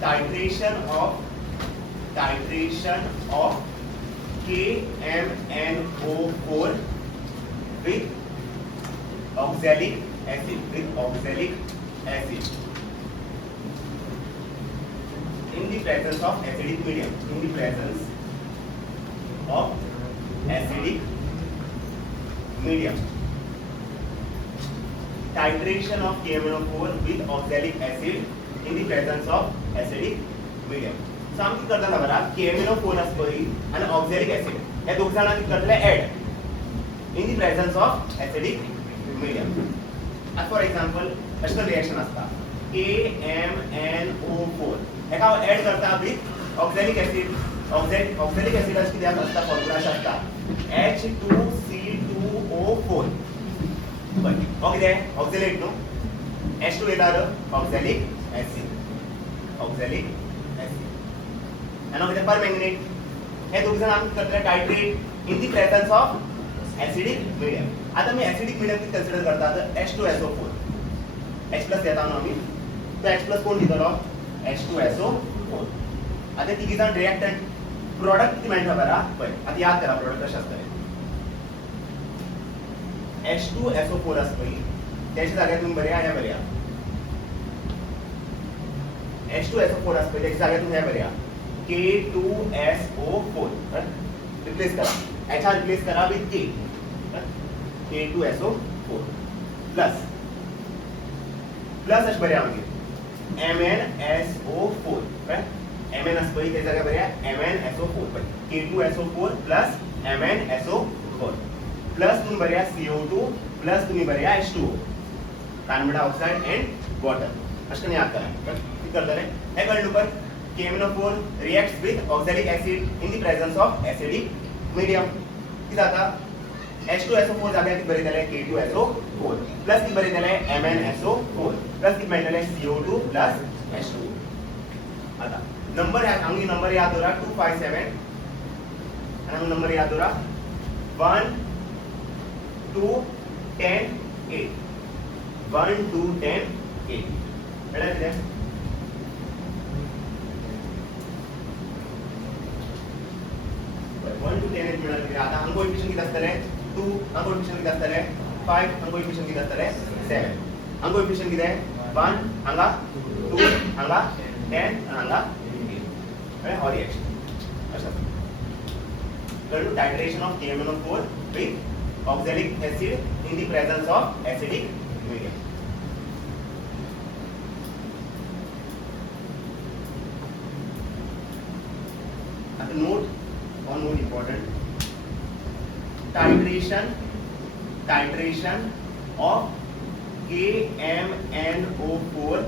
titration of KMnO4 with oxalic acid in the presence of acidic medium. In the presence of acidic medium. Titration of KMnO4 with oxalic acid in the presence of acidic medium. So आम किती करता बरा KMnO4 असपई आणि oxalic acid हे दोघ जण किती करतले add in the presence of acidic medium. As for example, अशा रिएक्शन असता KMnO4 एका add करता with oxalic acid. oxalic acid as किती असता फॉर्म्युला असता H2C2O4. But okay oxalate no H2 येणार ऑक्झॅलिक ऍसिड आणि ओके परमॅंगनेट हे दोघ जण आपण करतले titrate in the presence of acidic medium. आता मी ऍसिडिक मीडियम किती कन्सिडर करता तर H2SO4 H+ येता न्हू आम्ही तो H+ कोण दितलो H2SO4. आता तिघी जण रिएक्टंट प्रोडक्ट किती मेळटा बरा पळय आता याद करा प्रोडक्ट कशे आसतले H2SO4 असपई त्याच्या जाग्यार तुम्ही बऱ्या ह्या बऱ्या H2SO4 असपई त्याच्या जाग्यार तुम्ही ह्या बऱ्या K2SO4 रिप्लेस करा एच रिप्लेस करा विथ K K2SO4 प्लस अश बऱ्या आमगे MnSO4 Mn असपई त्याच्या जाग्यार बऱ्या MnSO4 K2SO4 plus MnSO4 plus तुम्ही बऱ्या CO2 प्लस तुम्ही बऱ्या H2O carbon dioxide and water अशकन याद करा ठीक करता रे हे कळलं पर KMnO4 reacts with oxalic acid in the presence of acidic medium किती जाता H2SO4 जाग्यार किती बरेतले K2SO4 प्लस किती बरेतले MnSO4 प्लस किती मेळटले CO2 प्लस H2O. आता नंबर आंगी नंबर याद दवरा 257 आणि नंबर याद दवरा 1 2 10 8 1 2 10 8 कळलं किती 1 to 10 मिळालं की आता अंक कोएफिशिएंट किती असतले 2 अंक कोएफिशिएंट किती असतले 5 अंक कोएफिशिएंट किती असतले 7 अंक कोएफिशिएंट किती आहे 1 हांगा 2 हांगा 10 आणि हांगा 8 हा रिएक्शन अच्छा कळलं titration of KMnO4 with oxalic acid in the presence of acidic medium. And the note important titration of KMnO4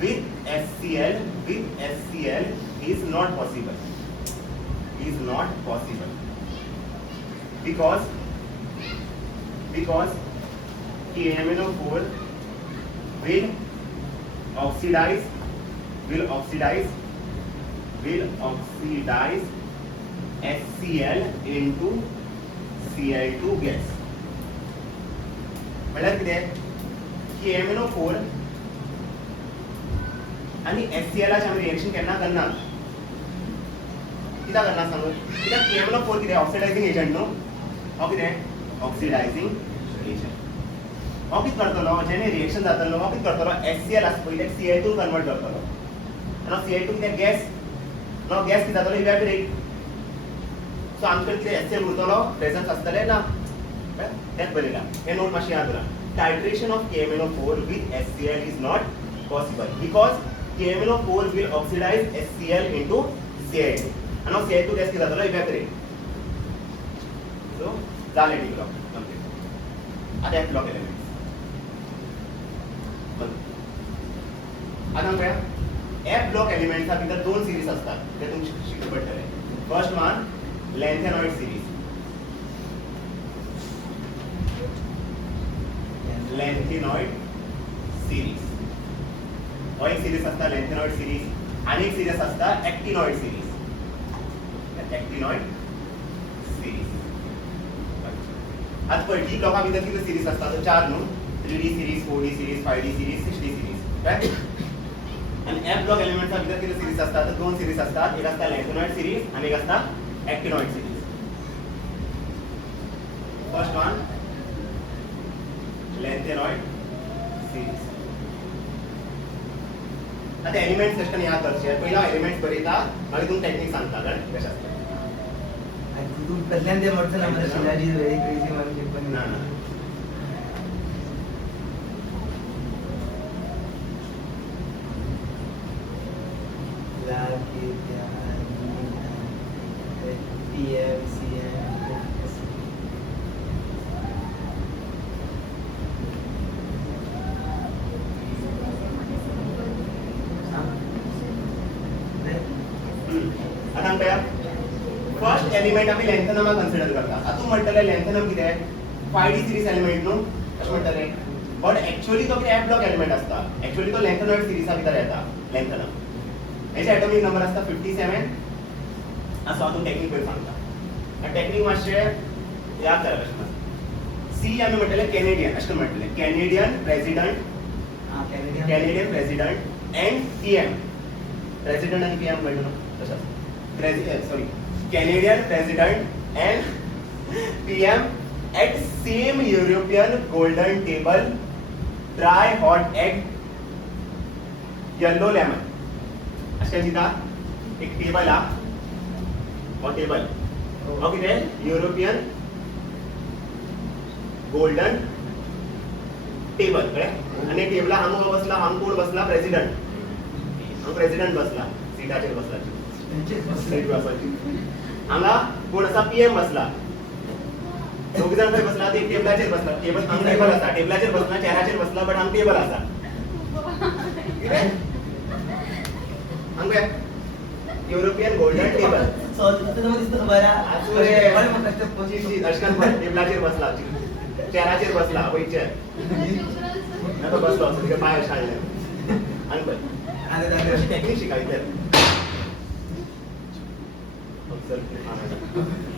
with HCl is not possible because KMnO4 will oxidize HCl into Cl2 gas. मतलब किती आहे KMnO4 आणि HCl ची आम्ही reaction केन्ना करना कित्याक करना सांगू कित्याक KMnO4 किती ऑक्सिडायझिंग एजंट न्हू हो किती ऑक्सिडायझिंग एजंट हो किती करतलो जेने रिएक्शन जातलो हो किती करतलो HCl आस पयले Cl2 कन्वर्ट करतलो आणि Cl2 किती गॅस नो गॅस किती जातलो इवॅपोरेट सो आमचे किती HCl उरतलो प्रेझन्स असतले ना तेच बरेला हे नोट मातशी याद उरा titration of KMnO4 with HCl is not possible because KMnO4 will oxidize HCl into Cl2 and now Cl2 gas किती जातलो इवॅपोरेट सो झाले डी ब्लॉक कंप्लीट आता F ब्लॉक एलिमेंट्स आता काय F ब्लॉक एलिमेंट्सचा भितर दोन सिरीज असतात ते तुम्ही शिकले पडतले फर्स्ट वन लॅन्थेनॉइड सिरीज और एक सिरीज असता लॅन्थेनॉइड सिरीज आणि एक सिरीज असता ॲक्टिनॉइड सिरीज आज पण डी ब्लॉका भितर किती सिरीज असतात तर चार न्हू 3D series 4D series 5D series 6D series right आणि एफ ब्लॉक एलिमेंट्सचा भितर किती सिरीज असतात तर दोन सिरीज असतात एक असता लॅन्थेनॉइड सिरीज आणि एक असता actinoid series first one lanthanoid series आता एलिमेंट्स कशें याद करचे पहिला एलिमेंट्स बरयता मागीर तुमकां टेक्निक सांगता कळ्ळें कशें आसता तू पहिल्यांदा ते म्हणतो ना मला शिलाजी व्हेरी क्रेझी म्हणून पण ना ना लाके त्या पीएम सीएम आता पळया फर्स्ट एलिमेंट आमी लॅन्थेनम कन्सिडर करता आता तू म्हणटले लॅन्थेनम कितें 5D सिरीज एलिमेंट न्हू अशें म्हणटले बट एक्चुअली तो कितें एफ ब्लॉक एलिमेंट असता एक्चुअली तो लॅन्थेनॉइड सिरीजा भितर येता लॅन्थेनम हेचे एटॉमिक नंबर असता 57 असो हातून टेक्निक पळय सांगता टेक्निक मातशें याद करा कशें सी आमी म्हणटले कॅनेडियन अशें म्हणटले Canadian president Canadian president end PM president आणि पीएम कळलं ना तसंच president sorry Canadian president and PM at same European golden table dry hot egg yellow lemon अशें चिंता एक टेबल हा हो टेबल हो कितें युरोपियन गोल्डन टेबल कळ्ळें आनी टेबला हांगा बसला हांगा कोण बसला प्रेसिडेंट हांगा प्रेसिडेंट बसला सीटाचेर बसला सीट बसपाची हांगा कोण आसा पीएम बसला दोघ जाण खंय बसला ते टेबलाचेर बसला टेबल हांगा टेबल आसा टेबलाचेर बसला चेअराचेर बसला बट हांगा टेबल आसा कितें हांगा युरोपियन गोल्डन टेबल टेबलाचेर बसला चेअराचेर बसला पळय चेअर तो बसलो असो तिका पांय शाळले आनी पळय टेक्नीक शिकायचे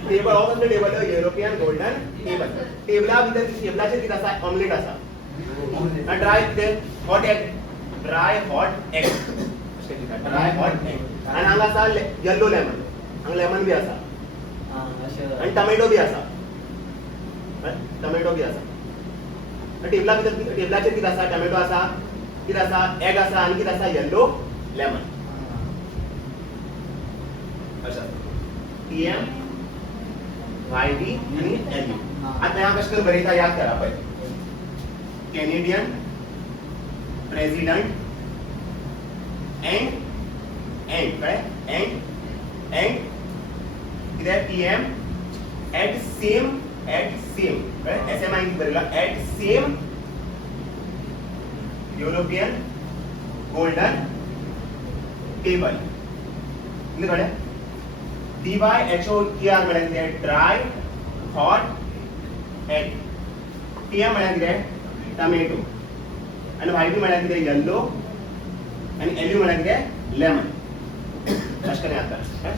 table of the table European golden table टेबला भितर टेबलाचेर कितें आसा ऑमलेट आसा ड्राय कितें hot egg dry hot egg dry hot egg आनी हांगा आसा येलो लेमन हांगा लेमन बी आसा आनी टमॅटो बी आसा टमॅटो बी आसा टेबला भितर टेबलाचेर कितें आसा टमॅटो आसा कितें आसा एग आसा आनी कितें आसा येलो लेमन अच्छा पीएम वायडी आणि एलयू आता ह्या कशें करून बरयता याद करा पळय कॅनेडियन प्रेसिडेंट एंड कळ्ळें एंड कितें पीएम एट सेम कळ्ळें एसएमआय कितें बरयला at same European golden table कितें कळ्ळें DYHOTR म्हळ्यार कितें ड्राय हॉट एग पीएम म्हळ्यार कितें टमॅटो आनी वायडी म्हळ्यार कितें येल्लो आनी एलयू म्हळ्यार कितें लेमन अशें करून आता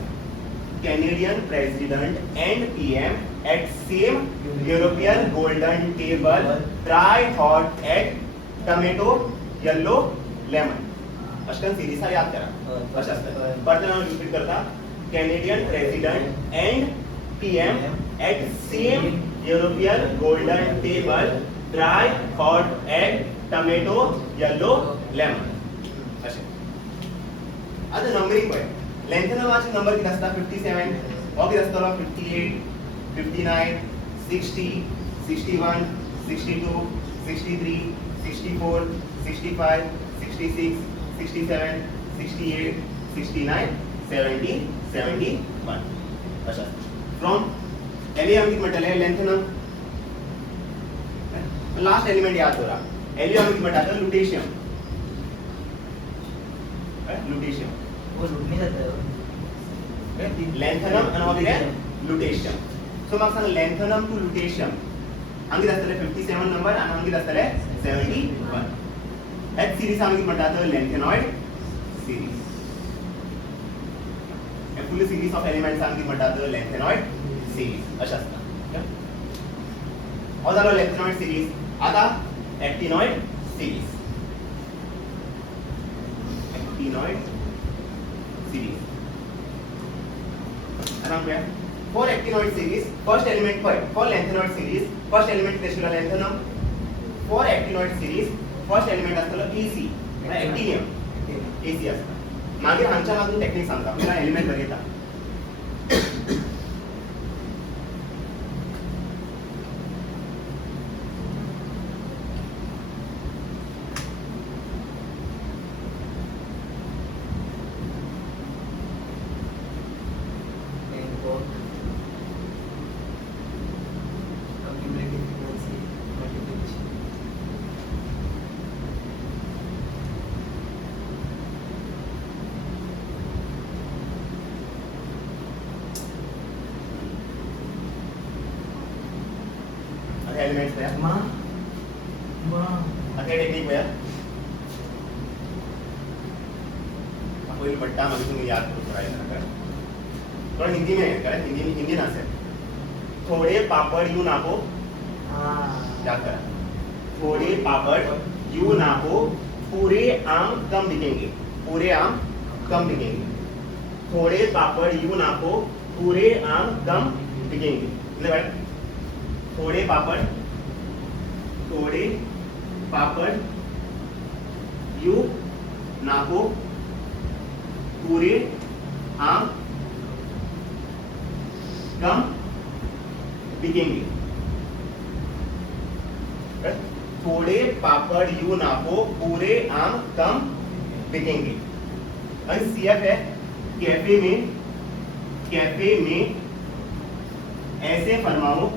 Canadian president end PM at same European golden table dry hot egg tomato yellow lemon अशें करून सिरीसा याद करा अशें आसता परत हांव रिपीट करता Canadian president and PM at same European golden table dry hot egg tomato yellow lemon अशें आता नंबरिंग पळय लॅन्थेनमाचे नंबर कितें आसता 57 हो कितें आसतलो 58 59 60 61 62 63 64 65 66 67 68 69 70 71 अच्छा फ्रॉम एलियम किती म्हटले लॅन्थेनम लास्ट एलिमेंट याद करा एलियम किती म्हणतात लुटेशियम वो लुटणी जातं लॅन्थेनम आणि कितें लुटेशियम सो म्हाका सांग लॅन्थेनम टू लुटेशियम हांगा कितें आसतलें 57 नंबर आनी हांगा कितें आसतलें 71 हेच सिरीज हांगा कितें म्हणटात lanthanoid series full series of elements हांगा कितें म्हणटात लॅन्थेनॉइड सिरीज अशें आसता हो जालो लॅन्थेनॉइड सिरीज आतां एक्टिनॉइड सिरीज actinoid series. आराम क्या? For actinoid series, first element for lanthanoid series, first element किती lanthanum. For actinoid series, first element असतो EC, actinium. AC असतं. मागे हांच्या मागून टेक्निक सांगता. आपल्याला एलिमेंट बघितला. एलिमेंट्स है मां अथे टेक्निक है आपको पट्टा मग तुम्ही याद करू करायचं का थोड़ा हिंदी में करा हिंदी ना से थोड़े पापड़ यूं नापो याद करा थोड़े पापड़ यूं नापो पूरे आम कम दिखेंगे पूरे आम कम दिखेंगे थोड़े पापड़ यूं नापो पूरे आम कम दिखेंगे मतलब थोड़े पापड़ यू नापो पूरे आम कम बिकेंगे थोड़े पापड़ यू नापो पूरे आम कम बिकेंगे सीएफ है कैफे में ऐसे फरमाओ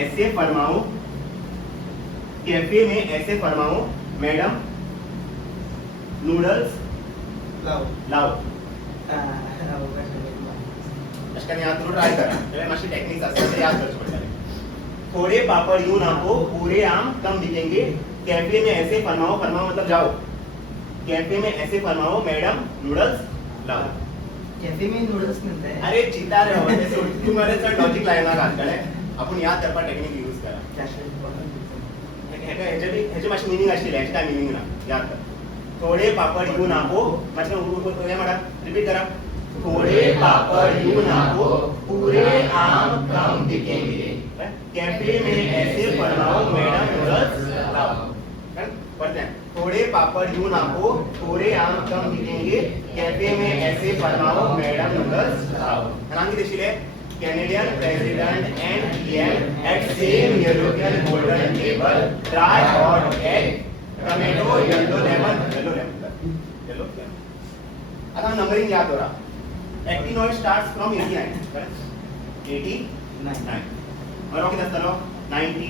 ऐसे फरमाओ कैफे में ऐसे फरमाओ मैडम नूडल्स लाओ अशकाने याद करून ट्राय करा त्याला माशी टेक्निक्स असतात ते याद करचो पडटले थोड़े पापड़ यूं नापो पूरे आम कम बिकेंगे कैफे में ऐसे फरमाओ मतलब जाओ कैफे में ऐसे फरमाओ मैडम नूडल्स लाओ कैफे में नूडल्स मिलते हैं अरे चिता रे हो ते सोड तुम्हाला सर लॉजिक लाईना घालतले आपण याद करपा टेक्निक यूज करा ह्याची माशी मिनिंग असली ह्याची काय मिनिंग ना याद कर थोड़े पापड़ यू नापो मतलब हे म्हणा रिपीट करा थोड़े पापड़ यू नापो पूरे आम कम बिकेंगे कैफे में ऐसे फरमाओ मैडम नूडल्स लाओ पढ़ते हैं थोड़े पापड़ यू नापो पूरे आम कम बिकेंगे कैफे में ऐसे फरमाओ मैडम नूडल्स लाओ हनांगी देशीले Canadian president and PM at same European golden table try hot egg tomato yellow lemon आता हम नंबरिंग याद हो रहा एक्टिनॉइड स्टार्ट्स फ्रॉम 89 करेक्ट 89 और ओके दस चलो 90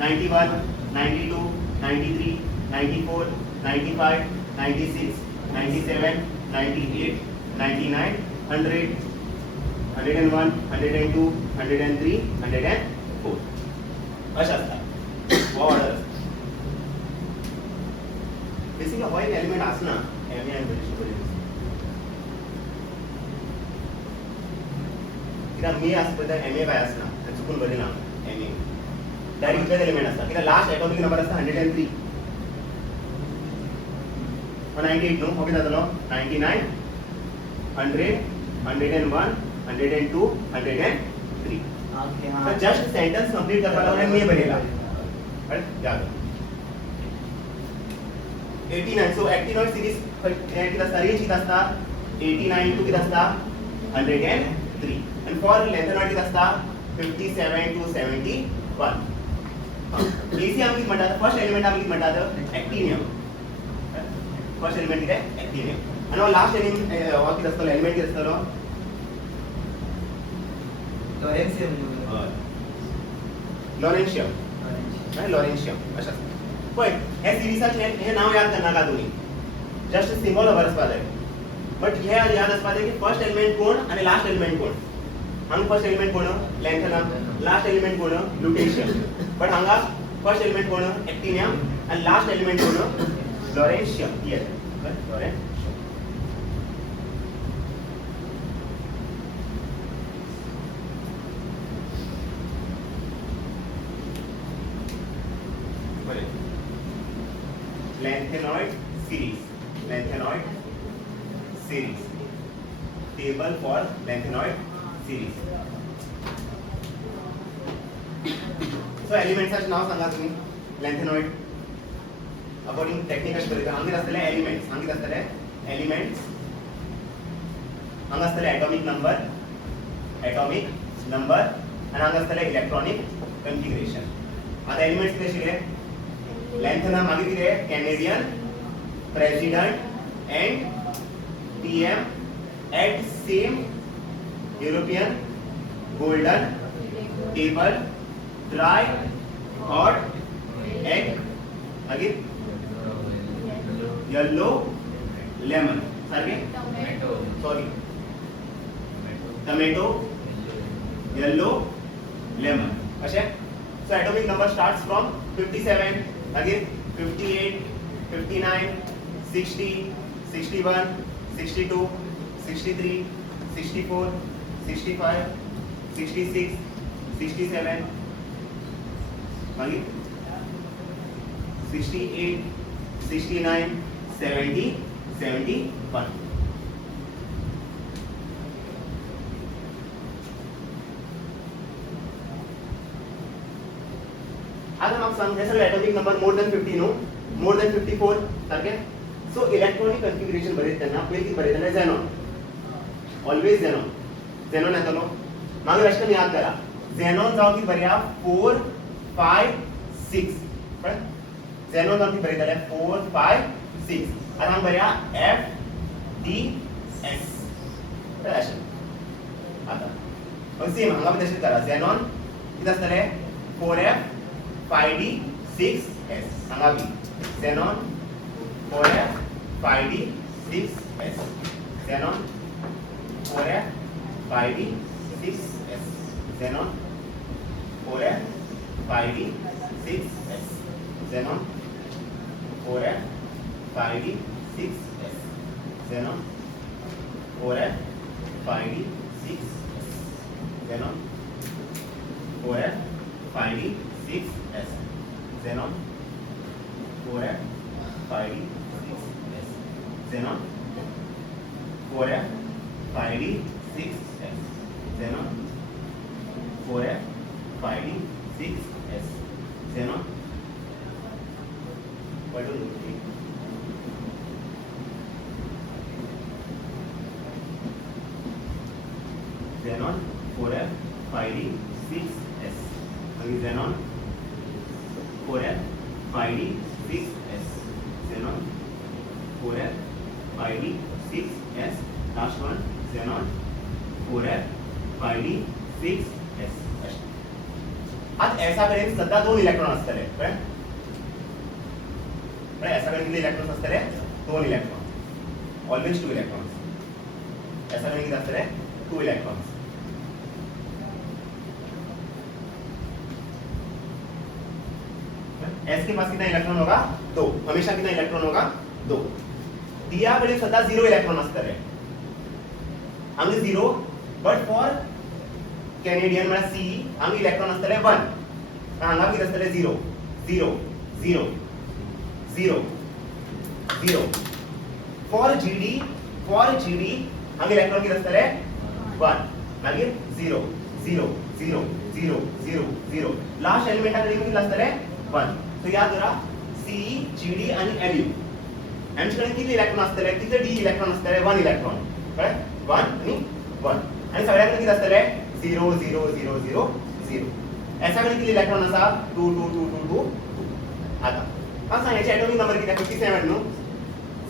91 92 93 94 95 96 97 98 99 100 101 102 103 104 अशा असतात वो ऑर्डर बेसिकली हो एक एलिमेंट असना एम एन किंवा मी असतो तर एम ए काय असना चुकून बरे ना एम ए डायरेक्ट इथलेच एलिमेंट असतात किंवा लास्ट एटॉमिक नंबर असता 103 98 नो ओके जातलो 99 100 101 102 103 ओके तो जस्ट सेंटेंस कंप्लीट करपा लागून मी बरेला राइट याद 89 सो एक्टिनॉइड सीरीज किती असता रेंज किती असता 89 टू किती असता 103 and for lanthanide किती असता 57 to 71 AC आम्ही म्हणतात फर्स्ट एलिमेंट आम्ही म्हणतात एक्टिनियम फर्स्ट एलिमेंट किती एक्टिनियम आणि लास्ट एलिमेंट किती असतो एलिमेंट किती असतो लॉरेन्शियम अशा पण हे सिरीजचे हे नाव याद करणार का तुम्ही जस्ट सिंबल खबर असपाक जाय बट हे याद असपाक जाय की फर्स्ट एलिमेंट कोण आणि लास्ट एलिमेंट कोण हांगा फर्स्ट एलिमेंट कोण लॅन्थनम लास्ट एलिमेंट कोण लुटेशियम बट हांगा फर्स्ट एलिमेंट कोण एक्टिनियम आणि लास्ट एलिमेंट कोण lawrencium yes lawrencium lengthenoid series, lengthenoid series, table for lengthenoid series. So elements नाव सांगा तुम्ही lengthenoid according technical story हांगे असतले elements हांगा असतले atomic number and हांगा असतले electronic configuration. आता elements किती शिकले length ना मागे किती आहे Canadian president and PM at same European golden table dry hot egg again yellow lemon सारखे sorry tomato yellow lemon असे. So atomic number starts from 57 again 58 59 60 61 62 63 64 65 66 67 again 68 69 70 71. आता मग सांग हे सगळे atomic number more than 50 no more than 54 सारखे. So electronic configuration बरेच त्यांना पहिले बरेच त्यांना xenon always xenon येतलो मागे लक्षात याद करा xenon जाऊ की बऱ्या 4 5 6 पण xenon जाऊ की बऱ्या 4 5 6 आणि हम बऱ्या F D S असे. आता मग सेम हांगा पण तसेच करा xenon किती असतले 4F 5D 6S सांगा की xenon 4F 5D 6S xenon 4F 5D 6S xenon 4F 5D 6S xenon 4F 5D 6S xenon 4F 5D 6S xenon 4F 5D 6S xenon 4F 5D 6S xenon 4F 5D 6S xenon 4F 5D 6S xenon what do you think? Xenon 4F 5D 6S xenon 4F 5D 6S xenon 4F 5D 6S last one xenon 4F 5D 6S. आज ऐसा करें सध्या 2 electron असतले पण ऐसा करें किती electrons असतले 2 electron always 2 electrons ऐसा करें किती असतले 2 इलेक्ट्रॉन्स. S के पास कितना इलेक्ट्रॉन होगा 2 हमेशा कितना इलेक्ट्रॉन होगा 2. दिया बड़े सदा 0 इलेक्ट्रॉन असतले आंगे 0 बट फॉर कैनेडियन मला C आंगे इलेक्ट्रॉन असतले 1 हांगा किती असतले 0 0 0 0 0 फॉर GD आंगे इलेक्ट्रॉन किती असतले 1 मागीर 0 0 0 0 0 0 लास्ट एलिमेंट कडे किती असतले 1. So याद करा C GD आणि Lu यांच्याकडे किती इलेक्ट्रॉन असतले तिथे D इलेक्ट्रॉन असतले 1 इलेक्ट्रॉन कळलं 1 आणि 1 आणि सगळ्यांकडे किती असतले 0 0 0 0 0 याच्याकडे किती इलेक्ट्रॉन असा 2 2 2 2 2. आता हा सांगायचे ॲटॉमिक नंबर किती 57 नो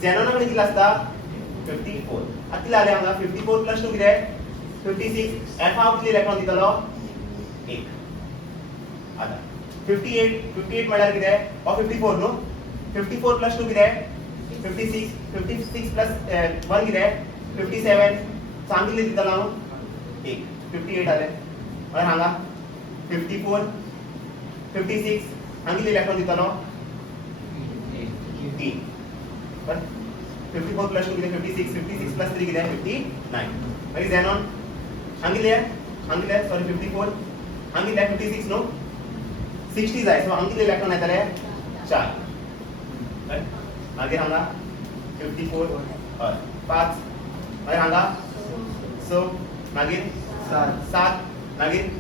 झेनॉनकडे किती असता 54 आता किती आले आमका 54 प्लस 2 किती आहे 56 F हा किती इलेक्ट्रॉन दितलो 1. आता 58 म्हळ्यार किती आहे 54 नो 54 प्लस 2 किती आहे 56 प्लस 1 किती आहे 57 सांगितले दितलो 1 58 आले आणि हांगा 54 56 सांगितले इलेक्ट्रॉन दितलो 3 पण 54 प्लस 2 किती 56 प्लस 3 किती आहे 59 आणि झेनॉन सांगितले सॉरी 54 सांगितले 56 नो 60 जाय सो हांगा किती इलेक्ट्रॉन येतले 4 मागीर हांगा 54 हय 5 मागीर हांगा 6 मागीर 7 मागीर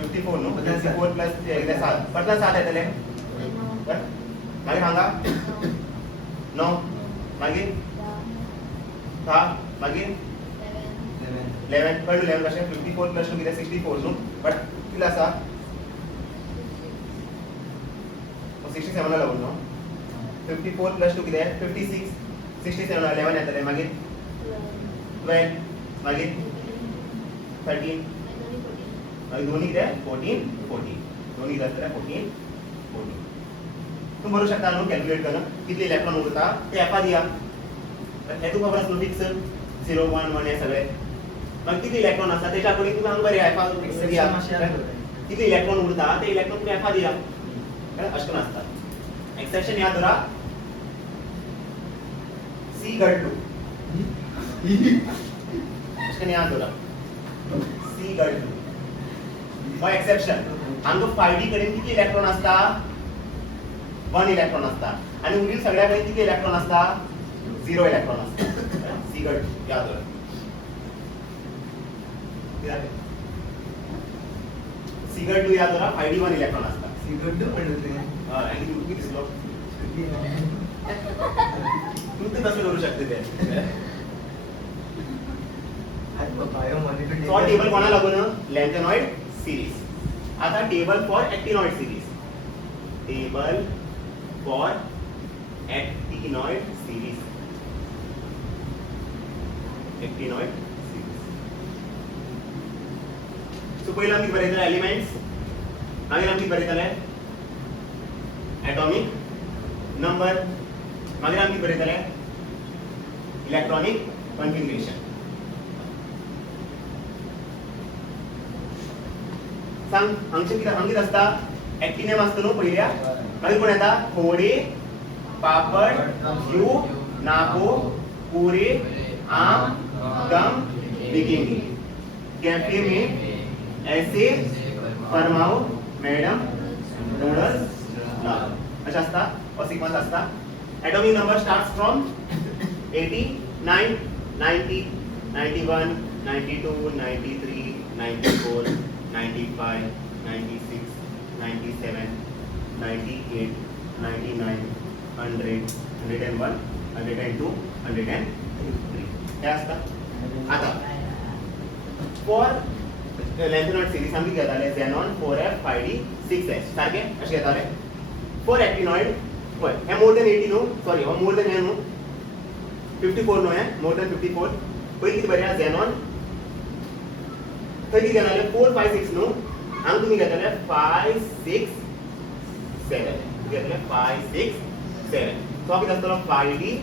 54 न्हू 54 प्लस 7 परत 7 येतले मागीर हांगा 9 मागीर 10 मागीर 11 कळ्ळें 11 कशें 54 प्लस 2 कितें 64 न्हू बट कितले आसा 67 ला लागून न्हू 54 प्लस 2 कितें 56 67 11 येतले मागीर 12 मागीर 13 मागीर दोन्ही कितें 14 दोन्ही कितें आसतलें 14 तुम्ही भरू शकता न्हू कॅल्क्युलेट करून कितले इलेक्ट्रॉन उरता ते एफा दिया हे तुका खबर आसलो फिक्स 0 1 1 हे सगळे मग किती इलेक्ट्रॉन असतात त्याच्या पयलीं तुम्ही हांगा बरे एफा फिक्स दिया किती इलेक्ट्रॉन उरता ते इलेक्ट्रॉन तुम्ही एफा दिया अशें करून आसता एक्सेप्शन याद धरा सी गट 2 अशें याद धरा सी गट 2 हो एक्सेप्शन हांगा 5d कडेन किती इलेक्ट्रॉन असता 1 इलेक्ट्रॉन असता आणि उरलील सगळ्या कडेन किती इलेक्ट्रॉन असता 0 इलेक्ट्रॉन असता सी गट याद धरा सिगरेट या जरा 5d 1 इलेक्ट्रॉन असता सिगरेट म्हणजे हां आणि तू किती दिसलो तू ते कसं करू शकते ते बायो मॉलिक्यूल सो टेबल कोणा लागून लॅन्थेनॉइड सिरीज आता table for actinoid series table for actinoid series actinoid so पहिला आम्ही बरेतले एलिमेंट्स मागीर आम्ही बरेतले एटॉमिक नंबर मागीर आम्ही बरेतले इलेक्ट्रॉनिक कॉन्फिगरेशन सांग हांगचे कितें हांगा कितें आसता एक्टिनेम आसता न्हू पयल्या मागीर कोण येता फोडे पापड घ्यू नापो पुरे आम गम बिगिनी कैफे में ऐसे फरमाओ मैडम नूडल्स अच्छा आसता और सिक्वेंस आसता एटॉमिक नंबर स्टार्ट्स फ्रॉम 89 90 91 92 93 94 95 96 97 98 99 100 101 102 103 हे आसता आता फॉर लॅन्थेनॉइड सिरीज आम्ही घेताले झेनॉन 4f 5d 6s सारखे अशें घेताले फॉर एक्टिनॉइड पळय हे मोर देन 80 न्हू सॉरी हो मोर देन हे न्हू 54 न्हू हे मोर देन 54 पयलीं कितें बरें झेनॉन थंय कितें घेताले 4 5 6 न्हू हांगा तुमी घेताले 5 6 7 घेतले 5 6 7 सो कितें आसतलो 5d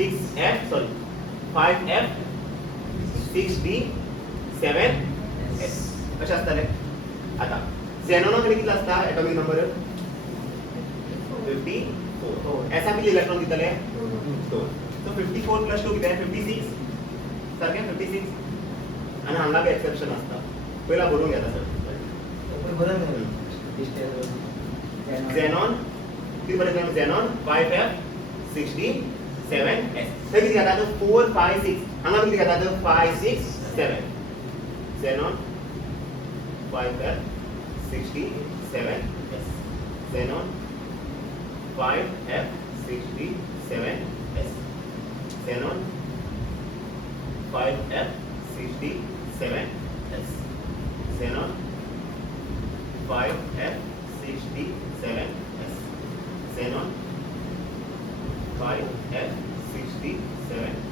6f sorry 5f 6d 7 कशें आसतले आता झेनॉना कडेन कितलो आसता एटॉमिक नंबर 54 एसा कितले इलेक्ट्रॉन दितले 2 सो 54 प्लस 2 कितें 56 सारकें 56 आनी हांगा बी एक्सेप्शन आसता पयला बरोवन घेता सर झेनॉन कितें बरयता झेनॉन 5f 6d 7s थंय कितें घेता 4 5 6 हांगा कितें घेता 5 6 7 xenon 5f 67s xenon 5f 67s xenon 5f 67s xenon 5f 67s xenon 5f 67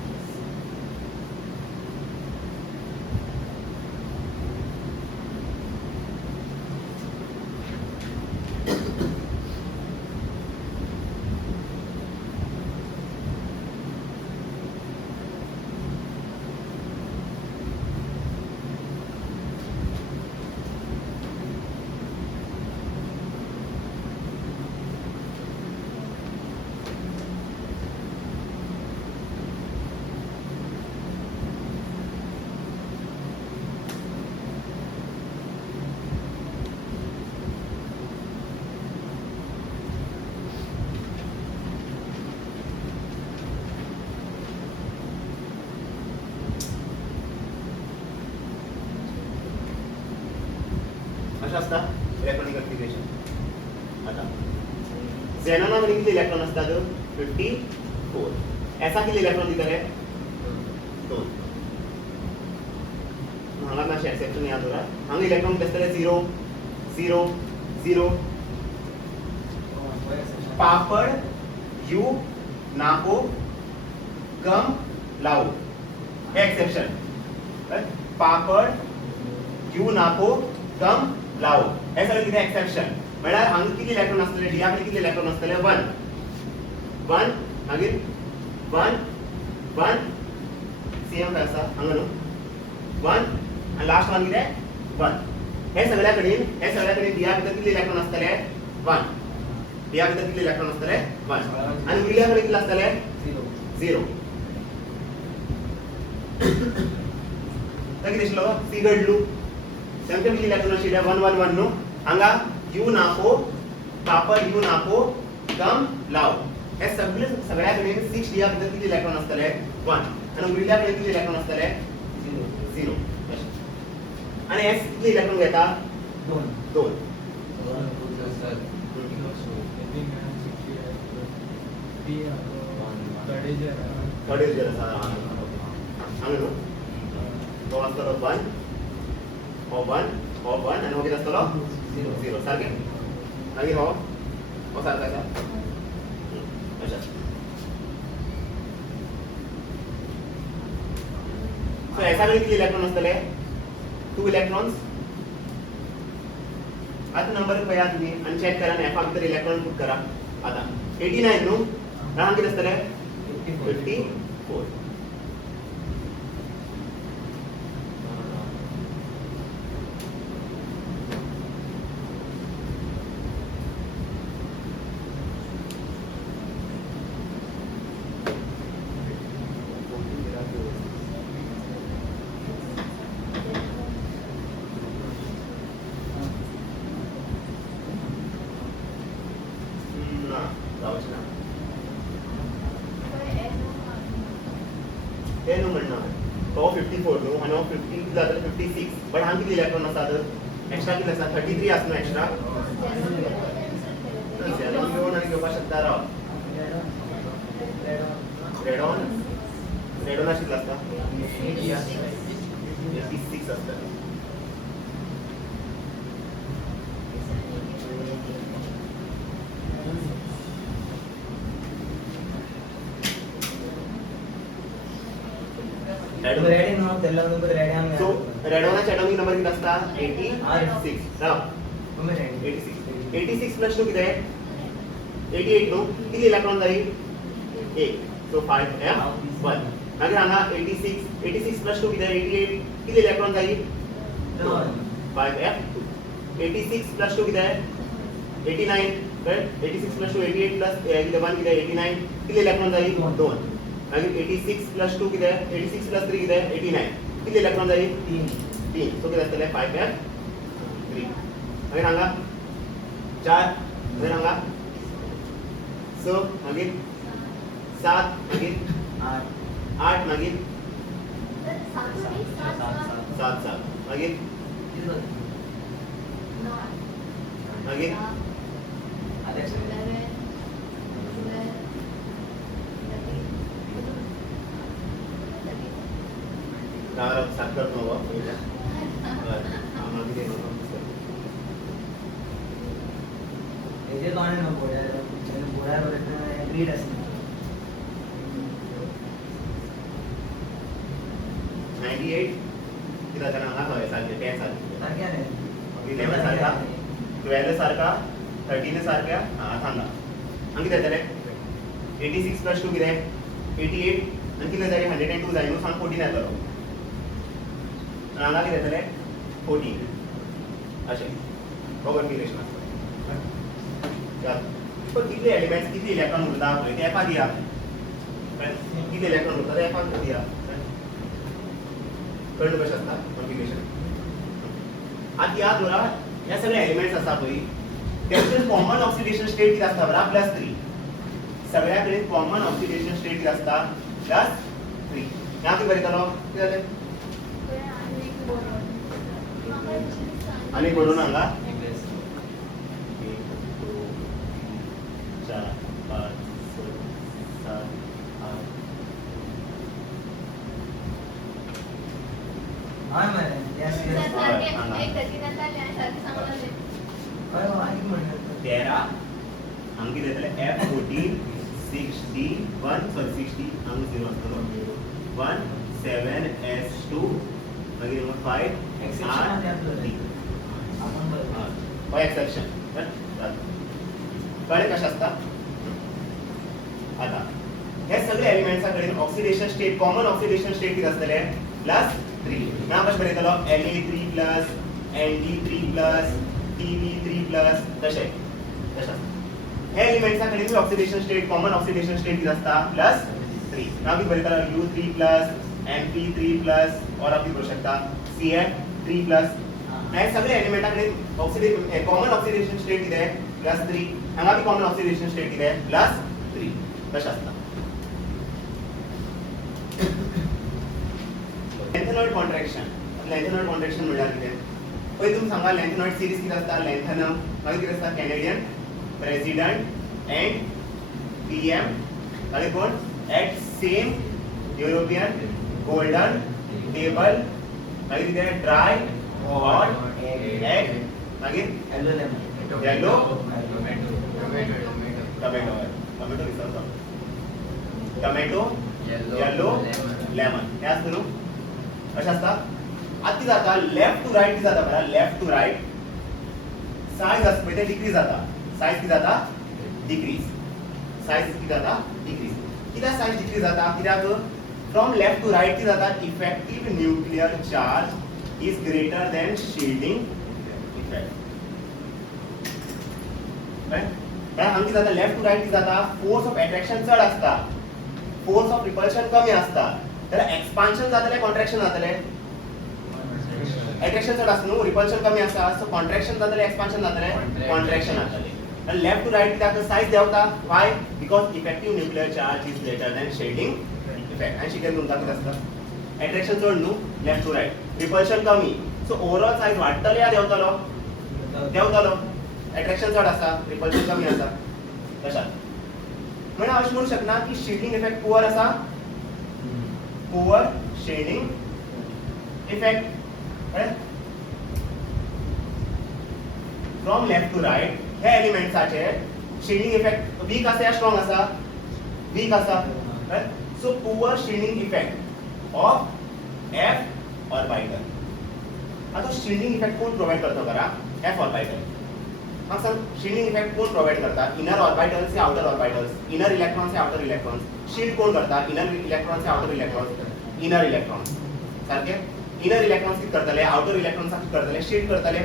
आसता इलेक्ट्रॉनिक कन्फिगरेशन आता झेनॉना मध्ये किती इलेक्ट्रॉन असतात 54 एसा किती इलेक्ट्रॉन दितले 2 हांगा मातशें एक्सेप्शन याद उरा हांगा इलेक्ट्रॉन किती आसतले 0 0 0 पापड़ यू नाको कम लाओ हे एक्सेप्शन पापड़ यू नाको कम लाओ हे सगळे किती एक्सेप्शन म्हळ्यार हांगा किती इलेक्ट्रॉन आसतले डी कडे किती इलेक्ट्रॉन आसतले 1 1 मागीर 1 1 सेम काय आसा हांगा न्हू 1 आणि लास्ट वन किती 1 हे सगळ्या कडेन डी भितर किती इलेक्ट्रॉन आसतले 1 डी भितर किती इलेक्ट्रॉन आसतले 1 आणि उरल्या कडेन किती आसतले 0 तर किती दिसलो सी घडलो तेमचे किती इलेक्ट्रॉन आशिल्ले 1 1 1 न्हू हांगा यू नाको पापड़ यू नाको कम लाओ हे सगळ्या कडेन 6 डी भितर किती इलेक्ट्रॉन आसतले 1 आणि उरल्या कडेन किती इलेक्ट्रॉन आसतले 0 आणि एस किती इलेक्ट्रॉन घेता 2 थर्ड इज जरा हांगा न्हू तो आसतलो 1 हो 1 आणि हो किती आसतलो 0 सारखे मागीर हो सारको आसा अच्छा सो एसा कडेन किती इलेक्ट्रॉन आसतले 2 इलेक्ट्रॉन्स आता नंबर पळया तुम्ही आणि चेक करा एफा भितर इलेक्ट्रॉन पुट करा आता 89 न्हू हांगा किती आसतले 54 ते न्हू म्हणना तो 54 न्हू आणि 50 जाता 56 बट हांगा किती इलेक्ट्रॉन आसात एक्स्ट्रा किती आसा 33 आसा न्हू एक्स्ट्रा झेनॉन घेवन आनी घेवपाक शकता राव रेडॉन आशिल्लो आसता 86 आसता रेडी नो तेल्ला नंबर रेडी आम सो रेडॉनाचे एटॉमिक नंबर किती आसता 86 राव मम्मी रेडी 86 प्लस 2 किती 88 न्हू किती इलेक्ट्रॉन जाई 1 सो 5f 1 मागीर हांगा 86 प्लस 2 किती 88 किती इलेक्ट्रॉन जाई 5f 86 प्लस 2 किती 89 राइट 86 प्लस 2 88 प्लस 1 किती 89 किती इलेक्ट्रॉन जाई 2 मागीर 86 प्लस 2 किती 86 प्लस 3 किती 89 किती इलेक्ट्रॉन जाई 3 सो किती आसतले 5f 3 मागीर हांगा 4 मागीर हांगा 6 मागीर 7 मागीर 8 मागीर 7 मागीर मागीर साखर नको हे जे गाणे नको त्याने बोलायला रीड असते 98 किती जणांना हवंय सारखे 10 सारखे सारख्या नाही 11 सारखा 12 सारखा 13 सारख्या थांबा आणि किती जातले 86 प्लस 2 किती 88 आणि किती जातले 102 जाय न्हू सांग 14 येतलो हांगा किती जातले 14 अशें हो कन्फिगरेशन आसता पण कितले एलिमेंट्स कितले इलेक्ट्रॉन उरता पळय ते एका दिया कितले इलेक्ट्रॉन उरता ते एका दिया कळलं कशें आसता कन्फिगरेशन आता याद दवरा हे सगळे एलिमेंट्स आसा पळय तेंचे कॉमन ऑक्सिडेशन स्टेट किती आसता बरा +3 सगळ्या कडेन कॉमन ऑक्सिडेशन स्टेट किती आसता +3 ह्या किती बरयतलो किती जालें आनी बरोवन हांगा 13 हांगा कितें जातलें F14 61 सॉरी 60 हांगा 0 आसतलो 17S2 मागीर 5 Exception आनी आसतले. आपण बरं. हो एक्सेप्शन कळ्ळें कशें आसता आता हे सगळे एलिमेंट्सा कडेन oxidation state common oxidation state कितें आसतले +3 ना कशें बरयतलो Na3 Nd3 Tb3 तशें आसता हे एलिमेंट्सा कडेन oxidation state common oxidation state कितें आसता +3 ना कितें बरयतलो U3 Mp3 और आप कितें करूं शकता Cf3 हे सगळे एलिमेंटा कडेन कॉमन ऑक्सिडेशन स्टेट कितें +3 हांगा बी कॉमन ऑक्सिडेशन स्टेट कितें +3 कशें आसता लॅन्थेनॉइड कॉन्ट्रॅक्शन म्हळ्यार कितें पळय तुमी सांगा लॅन्थेनॉइड सिरीज कितें आसता लॅन्थनम मागीर कितें आसता कॅनेडियन प्रेसिडेंट एंड पीएम मागीर कोण at same European golden table मागीर कितें ड्राय हॉट एग मागीर येलो टोमॅटो येलो लेमन हे आसता न्हू अशें आसता आतां कितें जाता लेफ्ट टू रायट कितें जाता बरा लेफ्ट टू रायट सायज आसता पळय तें डिक्रीज जाता सायज कितें जाता डिक्रीज सायज कितें जाता डिक्रीज कित्याक सायज डिक्रीज जाता कित्याक फ्रॉम लेफ्ट टू रायट कितें जाता effective nuclear charge is greater than shielding effect हांगा कितें जाता लेफ्ट टू रायट कितें जाता फोर्स ऑफ अट्रॅक्शन चड आसता फोर्स ऑफ रिपल्शन कमी आसता जाल्यार एक्सपान्शन जातलें कॉन्ट्रॅक्शन जातलें अट्रॅक्शन चड आसता न्हू रिपल्शन कमी आसता सो कॉन्ट्रॅक्शन जातलें एक्सपान्शन जातलें कॉन्ट्रॅक्शन जातलें आनी लेफ्ट टू रायट कित्याक सायज देंवता why because effective nuclear charge is greater than shielding effect आनी शिकेन तुमकां कितें आसता अट्रॅक्शन चड न्हू लेफ्ट टू रायट रिपल्शन कमी सो ओवरऑल सायज वाडटलो या देंवतलो देंवतलो अट्रॅक्शन चड आसा रिपल्शन कमी आसा तशात म्हणजे हांव अशें म्हणूंक शकना की शील्डिंग इफेक्ट पुअर आसा poor shielding effect from left to right हे एलिमेंट्साचे शील्डिंग इफेक्ट वीक आसा या स्ट्रॉंग आसा वीक आसा so poor shielding effect of F orbital आता शील्डिंग इफेक्ट कोण प्रोवाइड करता बरा एफ ऑर्बिटल हां सर शील्डिंग इफेक्ट कोण प्रोवाइड करता इनर ऑर्बिटल्स या आउटर ऑर्बिटल्स इनर इलेक्ट्रॉन्स या आउटर इलेक्ट्रॉन्स शील्ड कोण करता इनर इलेक्ट्रॉन्स या आउटर इलेक्ट्रॉन्स इनर इलेक्ट्रॉन्स सारखे इनर इलेक्ट्रॉन्स कितें करतले आउटर इलेक्ट्रॉन्स कितें करतले शील्ड करतले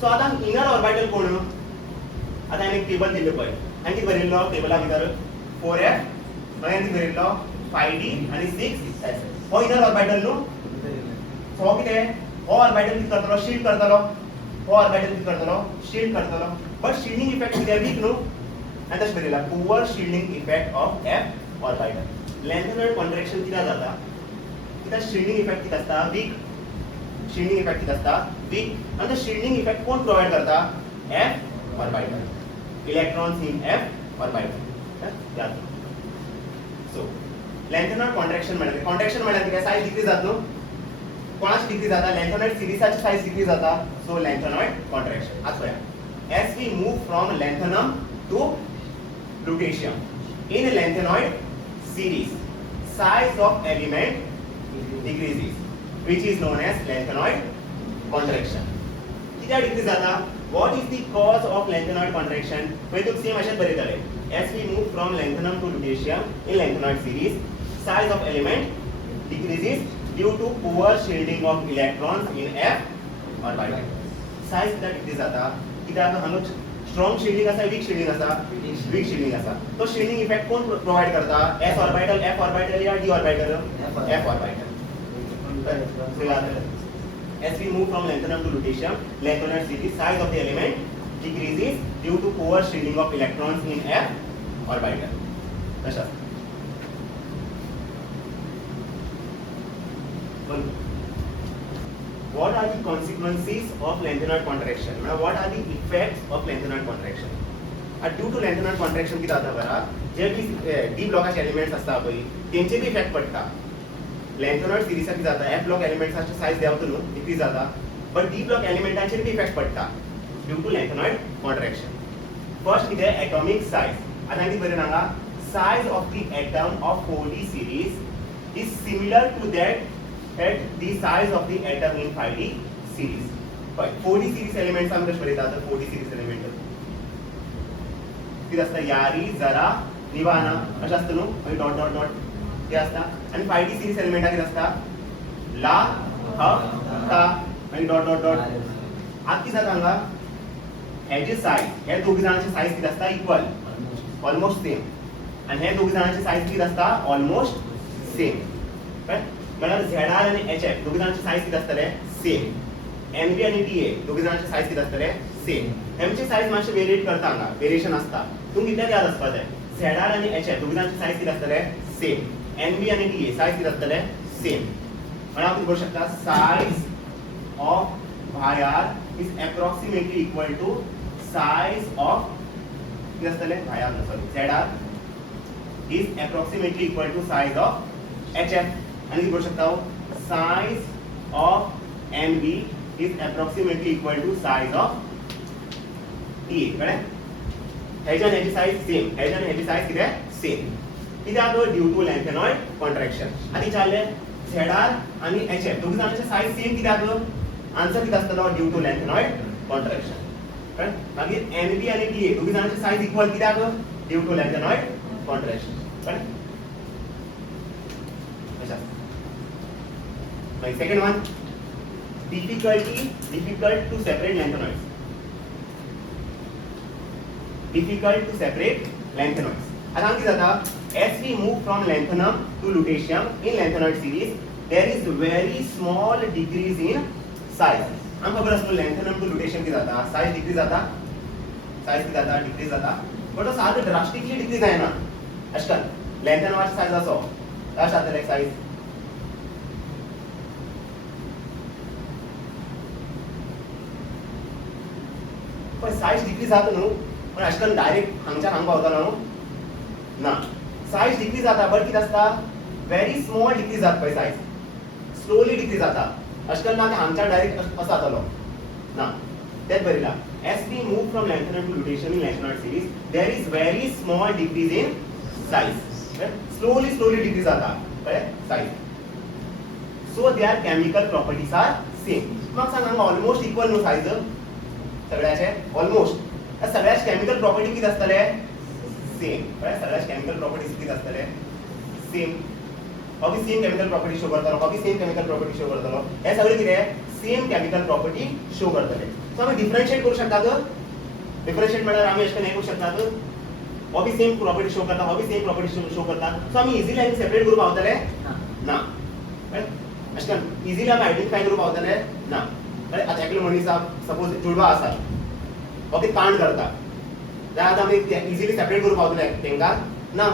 सो आतां इनर ऑर्बिटल कोण आतां हांवें एक टेबल दिल्लो पळय हांवें कितें बरयल्लो टेबला भितर 4f मागीर कितें बरयल्लो 5d आनी 6s हो इनर ऑर्बिटल न्हू सो हो कितें हो ऑर्बिटल कितें करतलो शील्ड करतलो हो ऑर्बिटल कितें करतलो शील्ड करतलो बट शील्डिंग इफेक्ट कितें वीक न्हू आनी तशें बरयलां poor shielding effect of F orbital lanthanoid contraction कित्याक जाता कित्याक शील्डिंग इफेक्ट कितें आसता वीक शील्डिंग इफेक्ट कितें आसता वीक आनी तो शील्डिंग इफेक्ट कोण प्रोवाइड करता F orbital electrons in F orbital so lanthanoid contraction म्हळ्यार कितें सायज डिक्रीज जाता न्हू कोणाची डिक्रीज जाता लॅन्थेनॉइड सिरीजाची सायज डिक्रीज जाता सो लॅन्थेनॉइड कॉन्ट्रॅक्शन आतां पळया as we move from lanthanum to lutetium in a lanthanide series size of element decreases which is known as lanthanoid contraction कित्याक डिक्रीज जाता what is the cause of lanthanoid contraction पळय तुका same अशेंच बरयतले as we move from lanthanum to lutetium in lanthanide series size of element decreases due to poor shielding of electrons in f orbital size कित्याक decrease जाता कित्याक हांगा strong shielding आसा weak shielding आसा weak shielding आसा तो shielding effect कोण provide करता एस ऑर्बिटल एफ ऑर्बिटल या D orbital F orbital as we move from lanthanum to lutetium lanthanide series size of the element decreases due to poor shielding of electrons in f orbital तशा what are the consequences of lanthanide contraction what are the effects of lanthanide contraction due to lanthanide contraction कितें जाता बरा जे D ब्लॉकाचे elements आसता पळय तेंचे बी effect पडटा लॅन्थेनॉइड सिरीजाक कितें जाता एफ ब्लॉक एलिमेंट्साची सायज देंवता न्हू डिक्रीज जाता बट डी ब्लॉक एलिमेंटाचेर बी इफेक्ट पडटा due to lanthanoid contraction first कितें एटॉमिक साइज आतां कितें बरें हांगा size of the atom of 4D series is similar to that at the size of the atom in 5D series. But 4D series elements आमी कशें बरयता तर 4D series element कितें आसता यारी जरा निवाना अशें आसता न्हू मागीर डॉट डॉट डॉट ते आसता आनी 5D series element कितें आसता ला ह ता मागीर डॉट डॉट डॉट आतां कितें जाता हांगा हेजे साइज हे दोगी जाणांचे साइज कितें आसता इक्वल ऑलमोस्ट सेम आणि हे दोघी जणांची साइज किती असता ऑलमोस्ट सेम म्हणजे झेड आर आणि एच एफ दोघी जणांची साइज किती असतले सेम एन बी आणि टी ए दोघी जणांची साइज किती असतले सेम हेमची साइज मातशे वेरिएट करता हांगा वेरिएशन असता तुमकां कितले याद आसपा जाय झेड आर आणि एच एफ दोघी जणांची साइज किती असतले सेम एन बी आणि टी ए साइज किती असतले सेम म्हणजे आपण बोलू शकता size of Y R is approximately equal to size of किती असतले Y R sorry Z R is approximately equal to size of HF आणि बोलू शकता हो size of NB is approximately equal to size of TA कळ्ळें हेच्या आणि हेची साइज सेम हेच्या आणि हेची साइज कितें सेम कित्याक ड्यू टू लॅन्थेनॉइड कॉन्ट्रॅक्शन आनी चालले ZR आणि HF दोघी जाणांचे साइज सेम कित्याक आन्सर कितें आसतलो ड्यू टू लॅन्थेनॉइड कॉन्ट्रॅक्शन कळ्ळें मागीर NB आणि TA दोघी जाणांचे साइज इक्वल कित्याक due to lanthanoid contraction right my second one difficult to separate lanthanoids आता किती जाता as we move from lanthanum to lutetium in lanthanoid series there is very small decrease in size आमकां खबर आसलो lanthanum to lutetium किती जाता size decrease जाता decrease जाता but तो सारको drastically decrease जायना अशकन लॅन्थेनॉइड साइज असो काय जातले साइज पण साइज डिक्रीज जाता न्हू पण अशकन डायरेक्ट हांगच्या हांग पावतलो न्हू ना साइज डिक्रीज जाता बट कितें आसता व्हेरी स्मॉल डिक्रीज जाता पळय साइज स्लोली डिक्रीज जाता अशकन ना ते हांगच्या डायरेक्ट असो जातलो ना तेच बरयला as we move from lanthanum to lutetium in lanthanoid series there is very small decrease in size slowly decrease आता size so their chemical properties are same मग सांग हांगा ऑलमोस्ट इक्वल नो साइज सगळ्याचे ऑलमोस्ट सगळ्याच chemical property किती असतले same सगळ्याच chemical properties किती असतले same हो बी सेम केमिकल प्रॉपर्टी शो करतलो हो बी सेम केमिकल प्रॉपर्टी शो करतलो हे सगळे किती सेम केमिकल प्रॉपर्टी शो करतले सो आम्ही डिफरन्शिएट करू शकतात डिफरन्शिएट म्हळ्यार आम्ही अशें करू शकतात हो बी सेम प्रॉपर्टी शो करता हो बी सेम प्रॉपर्टी शो करता सो आम्ही इझिली आम्ही सेपरेट करू पावतले ना अशें इझिली आम्ही आयडेंटिफाय करू पावतले ना आता एकलो मनीस सपोज जुडवा आसा ओके कांड करता जाल्यार आतां आमी इझिली सेपरेट करू पावतले तेंकां ना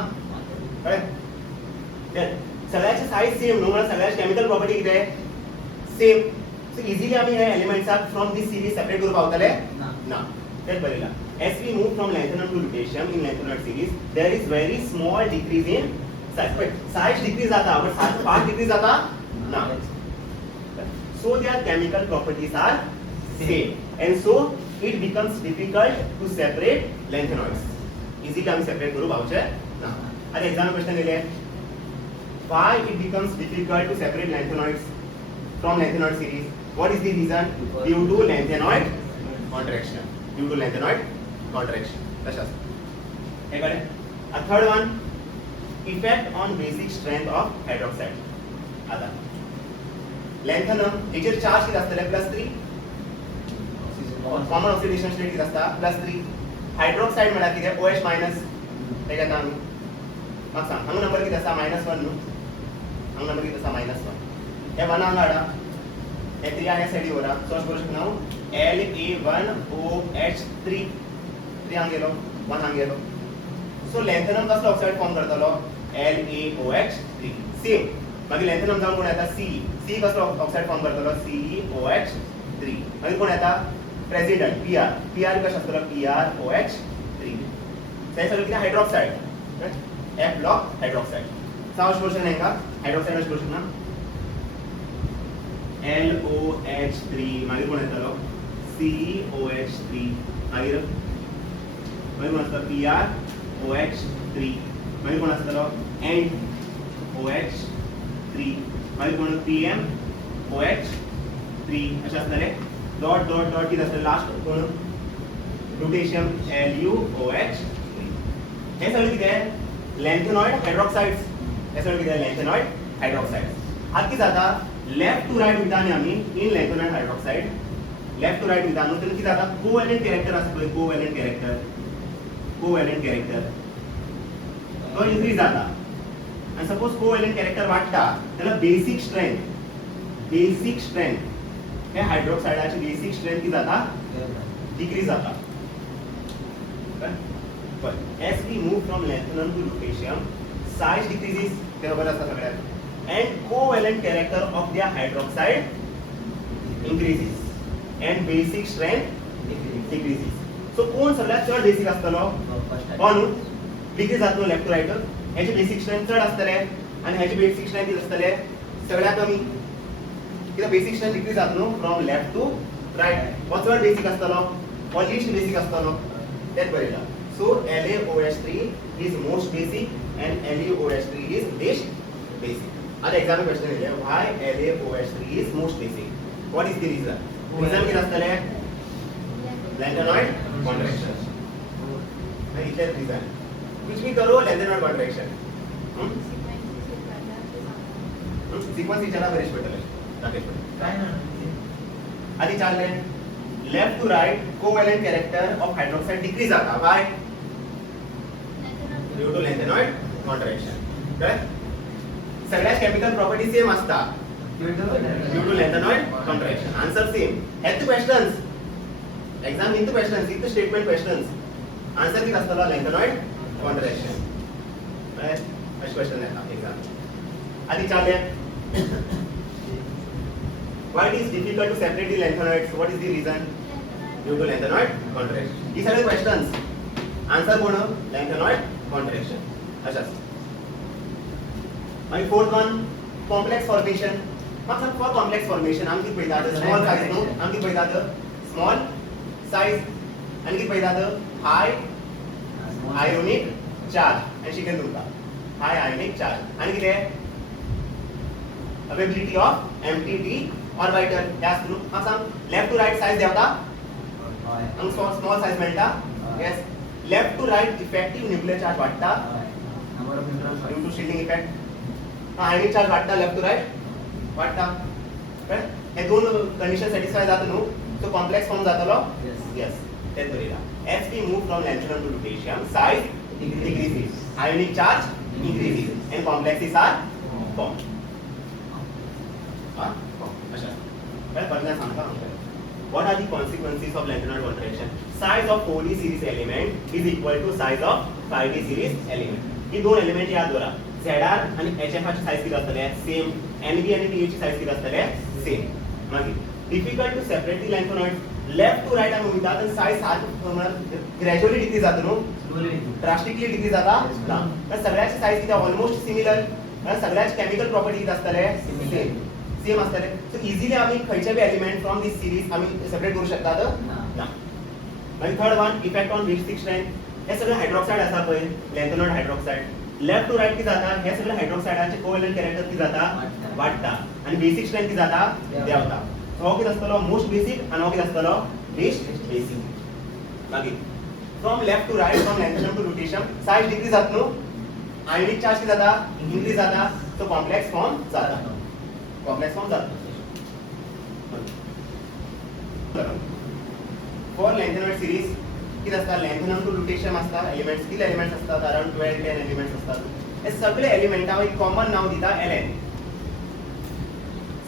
कळ्ळें सगळ्याची साइज सेम न्हू म्हळ्यार सगळ्याची केमिकल प्रॉपर्टी कितें सेम सो इझिली आमी हे एलिमेंट्साक फ्रॉम दिस सीरीज सेपरेट करू पावतले ना तेच बरयला as we move from lanthanum to lutetium in lanthanoid series there is very small decrease in size but size decrease जाता but size part decrease जाता ना so their chemical properties are same and so it becomes difficult to separate lanthanoids easily आम्ही separate करू पावचे ना आता exam question दिले why it becomes difficult to separate lanthanoids from lanthanoid series what is the reason due to lanthanoid contraction due to lanthanoid contraction तशाच हे कळे a third one effect on basic strength of hydroxide आता lanthanum हेचेर charge किती असतले +3 common oxidation state किती असता +3 hydroxide म्हळ्यार किती OH minus हे घेता आम्ही मग सांग हांगा नंबर किती आसा -1 न्हू हांगा नंबर किती आसा -1 हे 1 हांगा हाडा हे 3 हांगा साइडी वरा सो करू शकता हांव La1OH3 3 हांगा गेलो 1 हांगा गेलो सो लॅन्थेनम कसलो ऑक्साइड फॉर्म करतलो LaOH3 सेम मागीर लॅन्थेनम जावन कोण येता C कसलो ऑक्साइड फॉर्म करतलो CeOH3 मागीर कोण येता प्रेसिडेंट PR कशें आसतलो PrOH3 ते सगळे कितें हायड्रॉक्साइड F ब्लॉक हायड्रॉक्साइड सावश क्वेश्चन हेका हायड्रॉक्साइड अशें क्वेश्चन ना LOH3 मागीर कोण येतलो COH3 मागीर मागीर कोण आसता PrOH3 मागीर कोण आसतलो NOH3 मागीर कोण PmOH3 अशें आसतलें डॉट डॉट डॉट कितें आसतलें लास्ट कोण लुटेशियम LuOH3 हे सगळें कितें लॅन्थेनॉइड हायड्रॉक्साइड्स हे सगळें कितें लॅन्थेनॉइड हायड्रॉक्साइड्स आतां कितें जाता लेफ्ट टू रायट वयता न्ही आमी in lanthanoid hydroxide left to right वयता न्हू तेन्ना कितें जाता कोवॅलेंट कॅरेक्टर आसा पळय कोवॅलेंट कॅरेक्टर तो इन्क्रीज जाता आनी सपोज कोवॅलेंट कॅरेक्टर वाडटा जाल्यार बेसीक स्ट्रेंथ हे हायड्रॉक्साइडाची बेसीक स्ट्रेंथ कितें जाता डिक्रीज जाता but as we move from lanthanum to lutetium size decreases ते खबर आसा सगळ्यांक and covalent character of their hydroxide increases and basic strength decreases so कोण सगळ्यात चड बेसिक आसतलो कोण डिक्रीज जातलो लेफ्ट टू राइट ह्याची बेसिक स्ट्रेंथ चड आसतले आणि ह्याची बेसिक स्ट्रेंथ किती आसतले सगळ्यात कमी कित्याक बेसिक स्ट्रेंथ डिक्रीज जाता न्हू फ्रॉम लेफ्ट टू राइट हो चड बेसिक आसतलो हो लिस्ट बेसिक आसतलो तेच बरयला so LaOH3 is most basic and LuOH3 is least basic आता exam question is why LaOH3 is most basic what is the reason किती आसतले लॅन्थेनॉइड कॉन्ट्रॅक्शन आणि इतले रिझन which we करो लॅन्थेनॉइड कॉन्ट्रॅक्शन सिक्वेन्स विचारा बरेच पडटले राकेश काय ना आधी चालले left to right covalent character of hydroxide decrease जाता why due to lanthanoid contraction correct सगळ्या केमिकल प्रॉपर्टी सेम असता due to lanthanoid contraction answer same हेत questions exam in questions in statement questions answer किती असतलो lanthanoid contraction right first question येता exam आधी चालले why it is difficult to separate the lanthanoids what is the reason due to lanthanoid contraction these are the questions answer कोण lanthanoid contraction अच्छा आणि fourth one complex formation मतलब for complex formation आम किती पळयतात small size no आम किती पळयतात small size आणि किती पळयतात high ionic charge आणि शिकेन तुमका high ionic charge आणि किती availability of MTT ऑर्बिटल यास न्हू हांव सांग लेफ्ट टू राइट साइज देवता हांगा स्मॉल साइज मेळटा yes left to right effective nuclear charge वाडटा number of neutrons due to shielding effect ionic charge वाडटा लेफ्ट टू राइट वाडटा करेक्ट हे दोन कंडिशन सॅटिस्फाय जाता न्हू सो कॉम्प्लेक्स फॉर्म जातलो यस तेच बरयला as we move from lanthanum to lutetium size decreases ionic charge increases and complexes are formed What are the consequences of lanthanide contraction? Size of 4D series element is equal to size of 5D series element. ये दोन element याद करा. ZR आणि HF ची size किती असतले same, NB आणि TH ची size किती असतले सेम. मागीर difficult to separate the lanthanoids. Left to right आमी म्हणतात आणि साइज ग्रॅज्युअली डिक्रीज जाता न्हू ड्रास्टिकली डिक्रीज जाता ना तर सगळ्याची साइज किती ऑलमोस्ट सिमिलर सगळ्याची केमिकल प्रॉपर्टी किती असतले सेम असतले सो इझिली आम्ही खयचे बी एलिमेंट फ्रॉम दिस सीरीज आम्ही सेपरेट करू शकतात ना मागीर third one effect on basic strength हे सगळे हायड्रॉक्साइड आसा पळय लॅन्थेनॉइड हायड्रॉक्साइड लेफ्ट टू राइट किती जाता हे सगळे हायड्रॉक्साइडाचे कोवॅलेंट कॅरेक्टर किती जाता वाडटा आणि बेसिक स्ट्रेंथ किती जाता देवता सो हो किती असतलो मोस्ट बेसिक आणि हो किती असतलो लीस्ट बेसिक मागीर from left to right from lanthanum to lutetium size decrease जाता न्हू आयनिक चार्ज किती जाता इन्क्रीज जाता सो कॉम्प्लेक्स फॉर्म जाता कॉम्प्लेक्स फॉर्म जाता फॉर लॅन्थेनॉइड सिरीज किती असता लॅन्थेनम टू लुटेशियम असता एलिमेंट्स किती एलिमेंट्स असतात अराउंड 12 10 एलिमेंट्स असतात हे सगळे एलिमेंटांक एक कॉमन नाव दिता Ln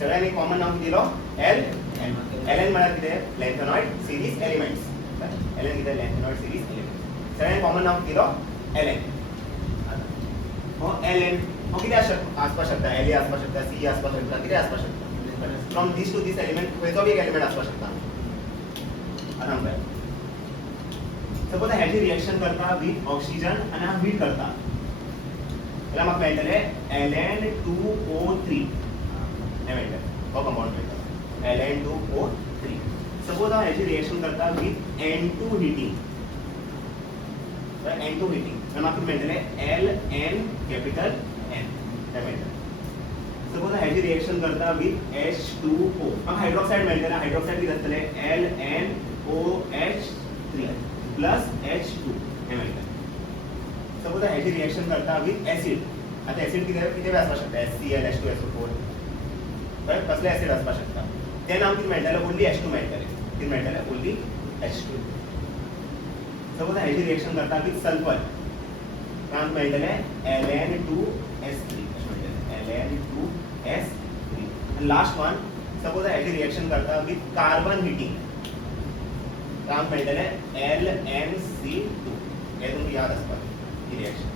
सगळ्यांनी कॉमन नाव दिलो Ln म्हळ्यार कितें लॅन्थेनॉइड सिरीज एलिमेंट्स Ln कितें लॅन्थेनॉइड सिरीज एलिमेंट्स सगळ्यांनी कॉमन नाव दिलो Ln हो Ln हो कितें आसपाक शकता La आसपाक शकता C आसपाक शकता कितें आसपाक शकता from this to this element खंयचो बी एक एलिमेंट आसपाक शकता आतां पळय सपोज हेची रिएक्शन करता विथ ऑक्सिजन आनी हांव हीट करता जाल्यार म्हाका मेळटले Ln2O3 हे मेळटले हो कंपाउंड मेळटलो Ln2O3 सपोज हांव हेची रिएक्शन करता with N2 heating N2 heating आणि मागीर मेळटले Ln capital N हे मेळटले सपोज हेजी रिएक्शन करता विथ H2O म्हाका हायड्रॉक्साइड मेळटले हायड्रॉक्साइड कितें आसतले LnOH3 प्लस H2 हे मेळटले सपोज हेजी रिएक्शन करता विथ एसिड आता एसिड कितें आसपाक शकता HCl H2SO4 राइट कसले एसिड आसपाक शकता तेन्ना आमकां कितें मेळटले ओन्ली H2 मेळटले कितें मेळटले ओन्ली H2 सपोज हेजी रिएक्शन करता विथ सल्फर आमकां मेळटले Ln2S3 Ln2S3 and last one suppose हेजी रिएक्शन करता विथ कार्बन हीटिंग आमकां मेळटले LnC2 हे तुमकां याद आसपाक ही रिएक्शन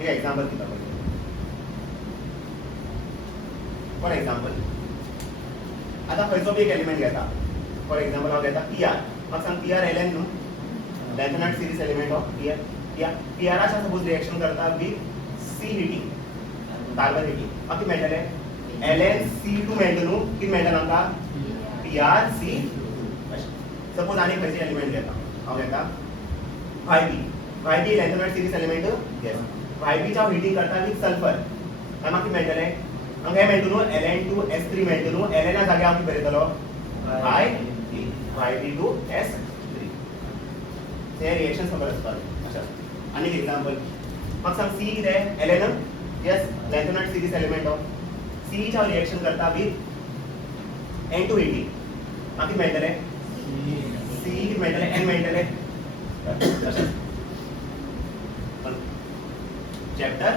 एक एग्जांपल दिता फॉर एग्जांपल आता खंयचो बी एक एलिमेंट घेता फॉर एग्जांपल हांव घेता Pr म्हाका सांग Pr Ln न्हू लॅन्थेनाइड सीरीज एलिमेंट ऑफ Pr आसा सपोज रिएक्शन करता with C heating carbon heating म्हाका कितें मेळटले LnC2 मेळटा न्हू कितें मेळटलें आमकां PrC2 सपोज आनी खंयचो एलिमेंट घेता हांव घेता Yp lanthanide series element yes Yp च्या हीटिंग करता विथ सल्फर आनी म्हाका कितें मेळटलें हांगा हे मेळटा न्हू Ln2S3 मेळटा न्हू Ln च्या जाग्यार हांव कितें बरयतलो Yp2S3 हे रिएक्शन खबर आसपाक अच्छा आनी एक एग्जांपल म्हाका सांग C कितें Ln yes lanthanide series element of C च्या रिएक्शन करता विथ N2 हीटिंग म्हाका कितें मेळटलें C कितें मेळटलें N मेळटलें चॅप्टर